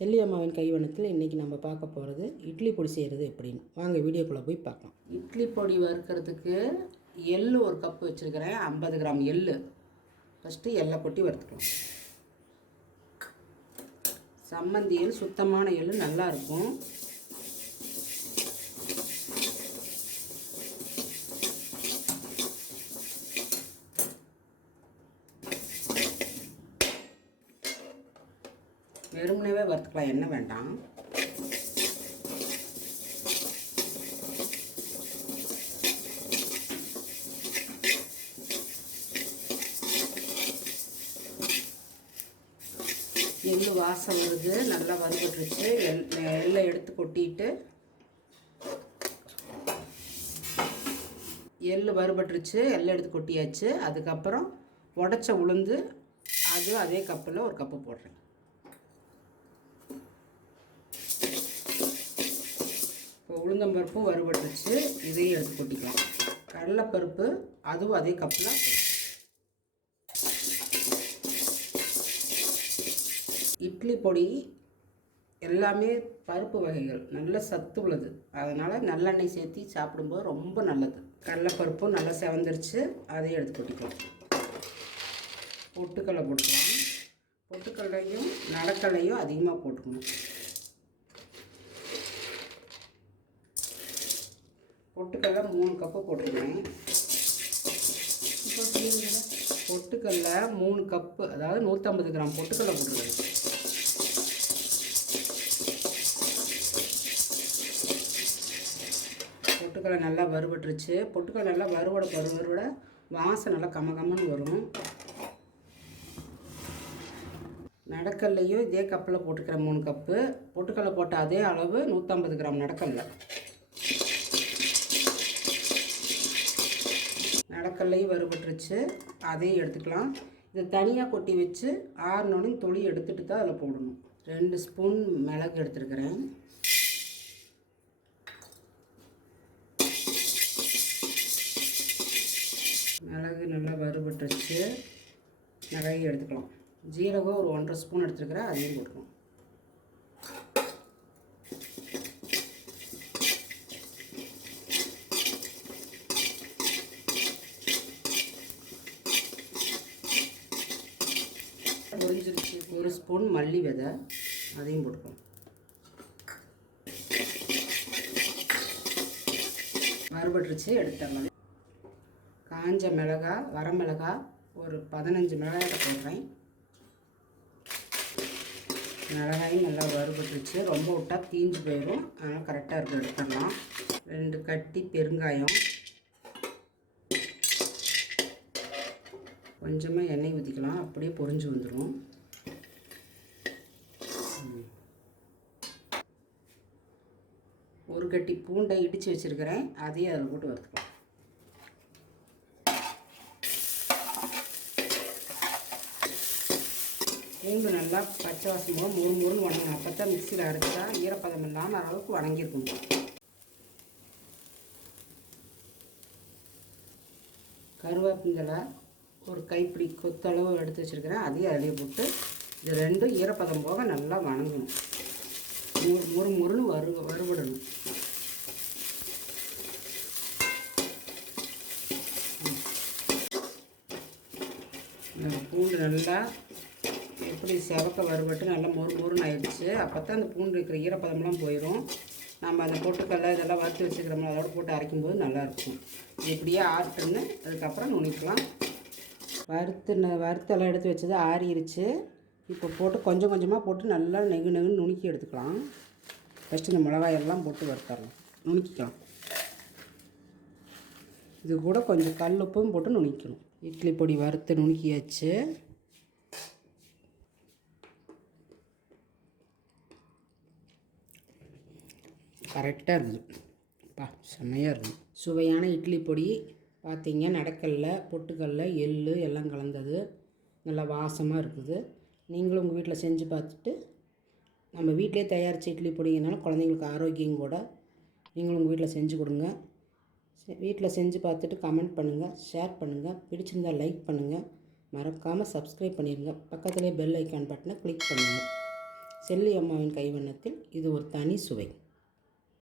செல்வி அம்மாவின் கைவண்ணத்தில் இன்றைக்கி நம்ம பார்க்க போகிறது இட்லி பொடி செய்கிறது எப்படின்னு. வாங்க வீடியோக்குள்ளே போய் பார்க்கலாம். இட்லி பொடி வறுக்கிறதுக்கு எள் ஒரு கப்பு வச்சுருக்கிறேன். 50 கிராம் எள். ஃபஸ்ட்டு எள்ளை கொட்டி வறுத்துக்கலாம். சம்மந்தி எள், சுத்தமான எள் நல்லாயிருக்கும். வெறுமனவே வறுத்துக்கலாம், எண்ணெய் வேண்டாம். எள்ளு வாசம் வருது, நல்லா வறுபட்டுருச்சு. எள்ளை எடுத்து கொட்டிட்டு எள்ளு வறுபட்டுருச்சு, எள்ளை எடுத்து கொட்டியாச்சு. அதுக்கப்புறம் உடச்ச உளுந்து அது அதே கப்பில் ஒரு கப்பு போடுறேன். இப்போ உளுந்தம்பருப்பும் வறுபட்டுருச்சு, இதையும் எடுத்து கொட்டிக்கலாம். கடலைப்பருப்பு அதுவும் அதே கப்பில். இட்லி பொடி எல்லாமே பருப்பு வகைகள், நல்ல சத்து உள்ளது. அதனால் நல்லெண்ணெய் சேர்த்து சாப்பிடும்போது ரொம்ப நல்லது. கடலைப்பருப்பும் நல்லா செவந்துருச்சு, அதையும் எடுத்து கொட்டிக்கலாம். பொட்டுக்கடலை போட்டுக்கலாம். பொட்டுக்கடலையும் நடக்கடலையும் அதிகமாக போட்டுக்கணும். பொட்டுக்கடலை 3 கப்பு போட்டுருக்கேன். பொட்டுக்கடலை 3 கப்பு, அதாவது 150 கிராம் பொட்டுக்கடலை போட்டுருக்கேன். பொட்டுக்கடலை நல்லா வறுபட்டுருச்சு. பொட்டுக்கடலை நல்லா வறுவட வாசம் நல்லா கமகமன்னு வரும். நடக்கல்லையும் இதே கப்பில் போட்டுக்கிறேன். 3 கப்பு பொட்டுக்கடலை போட்ட அதே அளவு 150 கிராம் நடக்கல்ல. நடக்கல்லையும் வறுபட்டுருச்சு, அதையும் எடுத்துக்கலாம். இதை தனியாக கொட்டி வச்சு ஆறுனோடனே தொளி எடுத்துகிட்டு தான் அதில் போடணும். 2 ஸ்பூன் மிளகு எடுத்துருக்கிறேன். மிளகு நல்லா வறுபட்டுருச்சு, மிளகையும் எடுத்துக்கலாம். ஜீரகம் ஒரு 1.5 ஸ்பூன் எடுத்துருக்கிறேன், அதையும் போட்டுக்கலாம். பொரிஞ்சிருச்சு. 1 ஸ்பூன் மல்லி விதை, அதையும் போட்டுக்கலாம். வறுபட்டுருச்சு, எடுத்துடலாம். காஞ்ச மிளகா, வரமிளகா ஒரு 15 மிளகாயை போடுறேன். மிளகாயும் நல்லா வறுபட்டுருச்சு, ரொம்ப விட்டால் தீஞ்சு போயிடும். அதனால் கரெக்டாக இருக்கும், எடுத்துடலாம். 2 கட்டி பெருங்காயம், கொஞ்சமாக எண்ணெய் ஊற்றிக்கலாம், அப்படியே பொரிஞ்சு வந்துடும். ஒரு கட்டி பூண்டை இடித்து வச்சுருக்கிறேன், அதையும் அதில் போட்டு வறுத்துக்கலாம். பூண்டு நல்லா பச்சை வாசம் போக முறுமுறுன்னு வணங்கணும். அப்போ தான் மிக்சியில் அரைச்சா ஈரப்பதம் இல்லாமல் அளவுக்கு வணங்கியிருக்கணும். கருவேப்பிலை ஒரு கைப்பிடி கொத்தளவு எடுத்து வச்சுருக்கிறேன், அதையும் அதிலே போட்டு இது 2 ஈரப்பதம் போக நல்லா வணங்கணும். முறுமுறுன்னு வறுபடணும். பூண்டு நல்லா எப்படி செவக்க வறுபட்டு நல்லா மொறுன்னு ஆயிடுச்சு. அப்போ தான் அந்த பூண்டு இருக்கிற ஈரப்பதம்லாம் போயிடும். நம்ம அந்த பொட்டுக்கடலை இதெல்லாம் வறுத்து வச்சுக்கிறோம்ல, அதோடு போட்டு அரைக்கும்போது நல்லாயிருக்கும். இப்படியே ஆறுட்டுன்னு அதுக்கப்புறம் நுணிக்கலாம். வறுத்தெல்லாம் எடுத்து வச்சது ஆறிடுச்சு. இப்போ போட்டு கொஞ்சம் கொஞ்சமாக போட்டு நல்லா நெகுன்னு நுணுக்கி எடுத்துக்கலாம். ஃபஸ்ட்டு இந்த மிளகாயெல்லாம் போட்டு வறுத்தரலாம், நுணுக்கிக்கலாம். இது கூட கொஞ்சம் கல் உப்பும் போட்டு நுணுக்கணும். இட்லி பொடி வறுத்து நுணுக்கியாச்சு. கரெக்டாக இருக்குது, செம்மையாக இருக்குது. சுவையான இட்லி பொடி பார்த்திங்க, நடக்கல்ல, பொட்டுக்கல்ல, எள் எல்லாம் கலந்தது, நல்லா வாசமாக இருக்குது. நீங்களும் உங்கள் வீட்டில் செஞ்சு பார்த்துட்டு, நம்ம வீட்டிலே தயாரித்த இட்லி பொடிங்கனால குழந்தைங்களுக்கு ஆரோக்கியம் கூட. நீங்களும் உங்கள் வீட்டில் செஞ்சு கொடுங்க. வீட்டில் செஞ்சு பார்த்துட்டு கமெண்ட் பண்ணுங்கள், ஷேர் பண்ணுங்கள். பிடிச்சிருந்தால் லைக் பண்ணுங்கள். மறக்காமல் சப்ஸ்கிரைப் பண்ணிடுங்க. பக்கத்துலேயே பெல் ஐக்கான் பட்டனை கிளிக் பண்ணுங்கள். செல்வி அம்மாவின் கைவண்ணத்தில் இது ஒரு தனி சுவை.